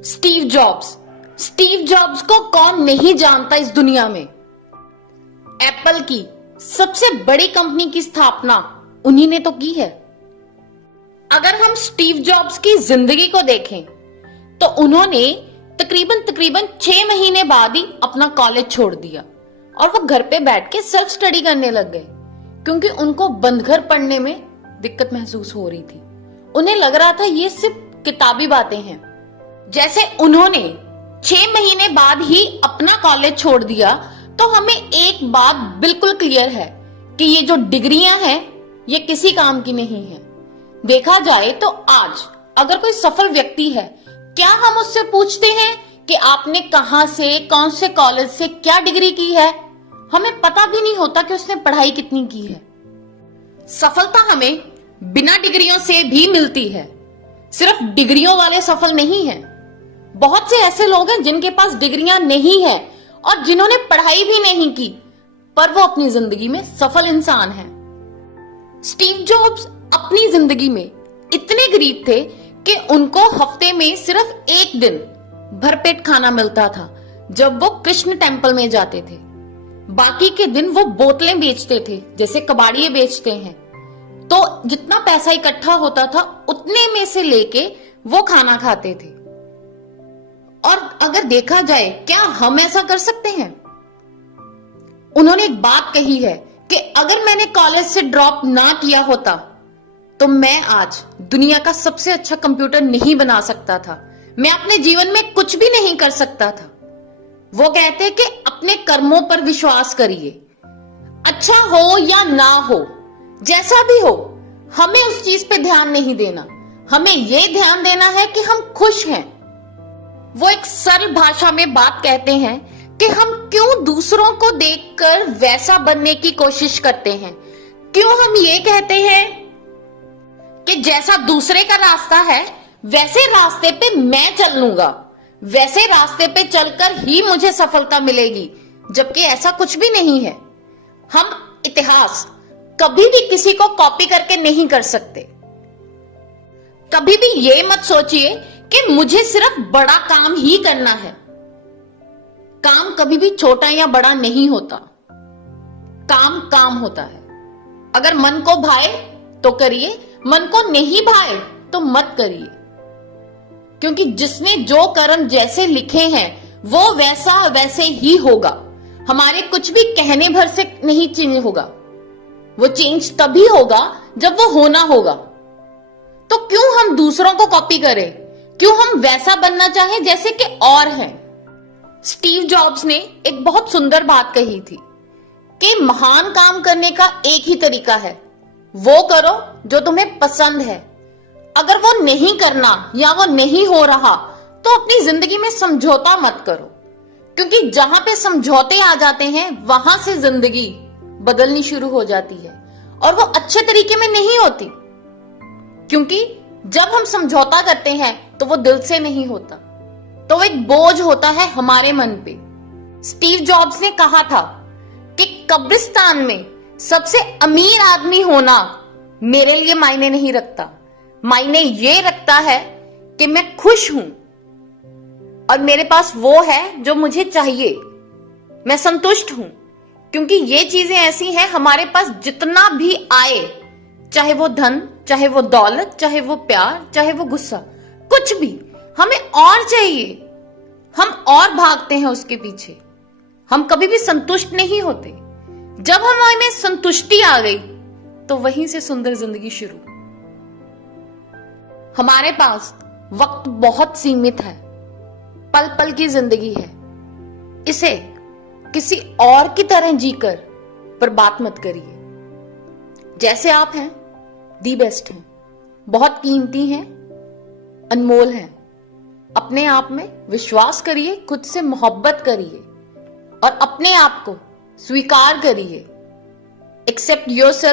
Steve jobs को कौन नहीं जानता इस दुनिया में। एप्पल की सबसे बड़ी कंपनी की स्थापना उन्हीं ने तो की है। अगर हम स्टीव जॉब्स की जिंदगी को देखें तो उन्होंने तकरीबन 6 महीने बाद ही अपना कॉलेज छोड़ दिया और वो घर पे बैठ के सेल्फ स्टडी करने लग गए, क्योंकि उनको बंद घर पढ़ने में दिक्कत महसूस हो रही थी। उन्हें लग रहा था ये सिर्फ किताबी बातें हैं। जैसे उन्होंने 6 महीने बाद ही अपना कॉलेज छोड़ दिया, तो हमें एक बात बिल्कुल क्लियर है कि ये जो डिग्रियां हैं ये किसी काम की नहीं है। देखा जाए तो आज अगर कोई सफल व्यक्ति है, क्या हम उससे पूछते हैं कि आपने कहां से, कौन से कॉलेज से क्या डिग्री की है? हमें पता भी नहीं होता कि उसने पढ़ाई कितनी की है। सफलता हमें बिना डिग्रियों से भी मिलती है। सिर्फ डिग्रियों वाले सफल नहीं हैं। बहुत से ऐसे लोग हैं जिनके पास डिग्रियां नहीं है और जिन्होंने पढ़ाई भी नहीं की, पर वो अपनी जिंदगी में सफल इंसान हैं। स्टीव जॉब्स अपनी जिंदगी में इतने गरीब थे कि उनको हफ्ते में सिर्फ एक दिन भरपेट खाना मिलता था, जब वो कृष्ण टेम्पल में जाते थे। बाकी के दिन वो बोतलें बेचते थे, जैसे कबाड़िए बेचते हैं। तो जितना पैसा इकट्ठा होता था उतने में से लेके वो खाना खाते थे। और अगर देखा जाए, क्या हम ऐसा कर सकते हैं? उन्होंने एक बात कही है कि अगर मैंने कॉलेज से ड्रॉप ना किया होता तो मैं आज दुनिया का सबसे अच्छा कंप्यूटर नहीं बना सकता था, मैं अपने जीवन में कुछ भी नहीं कर सकता था। वो कहते कि अपने कर्मों पर विश्वास करिए, अच्छा हो या ना हो, जैसा भी हो, हमें उस चीज पे ध्यान नहीं देना। हमें यह ध्यान देना है कि हम खुश हैं। वो एक सरल भाषा में बात कहते हैं कि हम क्यों दूसरों को देखकर वैसा बनने की कोशिश करते हैं। क्यों हम ये कहते हैं कि जैसा दूसरे का रास्ता है वैसे रास्ते पे मैं चल लूंगा, वैसे रास्ते पे चलकर ही मुझे सफलता मिलेगी, जबकि ऐसा कुछ भी नहीं है। हम इतिहास कभी भी किसी को कॉपी करके नहीं कर सकते। कभी भी ये मत सोचिए कि मुझे सिर्फ बड़ा काम ही करना है। काम कभी भी छोटा या बड़ा नहीं होता। काम काम होता है। अगर मन को भाए तो करिए, मन को नहीं भाए तो मत करिए, क्योंकि जिसने जो कर्म जैसे लिखे हैं वो वैसा वैसे ही होगा। हमारे कुछ भी कहने भर से नहीं चेंज होगा। वो चेंज तभी होगा जब वो होना होगा। तो क्यों हम दूसरों को कॉपी करें? क्यों हम वैसा बनना चाहें जैसे कि और हैं? स्टीव जॉब्स ने एक बहुत सुंदर बात कही थी कि महान काम करने का एक ही तरीका है, वो करो जो तुम्हें पसंद है। अगर वो नहीं करना या वो नहीं हो रहा तो अपनी जिंदगी में समझौता मत करो, क्योंकि जहां पे समझौते आ जाते हैं वहां से जिंदगी बदलनी शुरू हो जाती है और वो अच्छे तरीके में नहीं होती, क्योंकि जब हम समझौता करते हैं तो वो दिल से नहीं होता, तो वो एक बोझ होता है हमारे मन पे। स्टीव जॉब्स ने कहा था कि कब्रिस्तान में सबसे अमीर आदमी होना मेरे लिए मायने नहीं रखता, मायने ये रखता है कि मैं खुश हूं और मेरे पास वो है जो मुझे चाहिए, मैं संतुष्ट हूं। क्योंकि ये चीजें ऐसी हैं, हमारे पास जितना भी आए, चाहे वो धन, चाहे वो दौलत, चाहे वो प्यार, चाहे वो गुस्सा, कुछ भी, हमें और चाहिए। हम और भागते हैं उसके पीछे। हम कभी भी संतुष्ट नहीं होते। जब हमें संतुष्टि आ गई तो वहीं से सुंदर जिंदगी शुरू। हमारे पास वक्त बहुत सीमित है, पल पल की जिंदगी है। इसे किसी और की तरह जीकर बर्बाद मत करिए। जैसे आप हैं, दी बेस्ट हैं, बहुत कीमती हैं, अनमोल हैं। अपने आप में विश्वास करिए, खुद से मोहब्बत करिए और अपने आप को स्वीकार करिए। Accept yourself.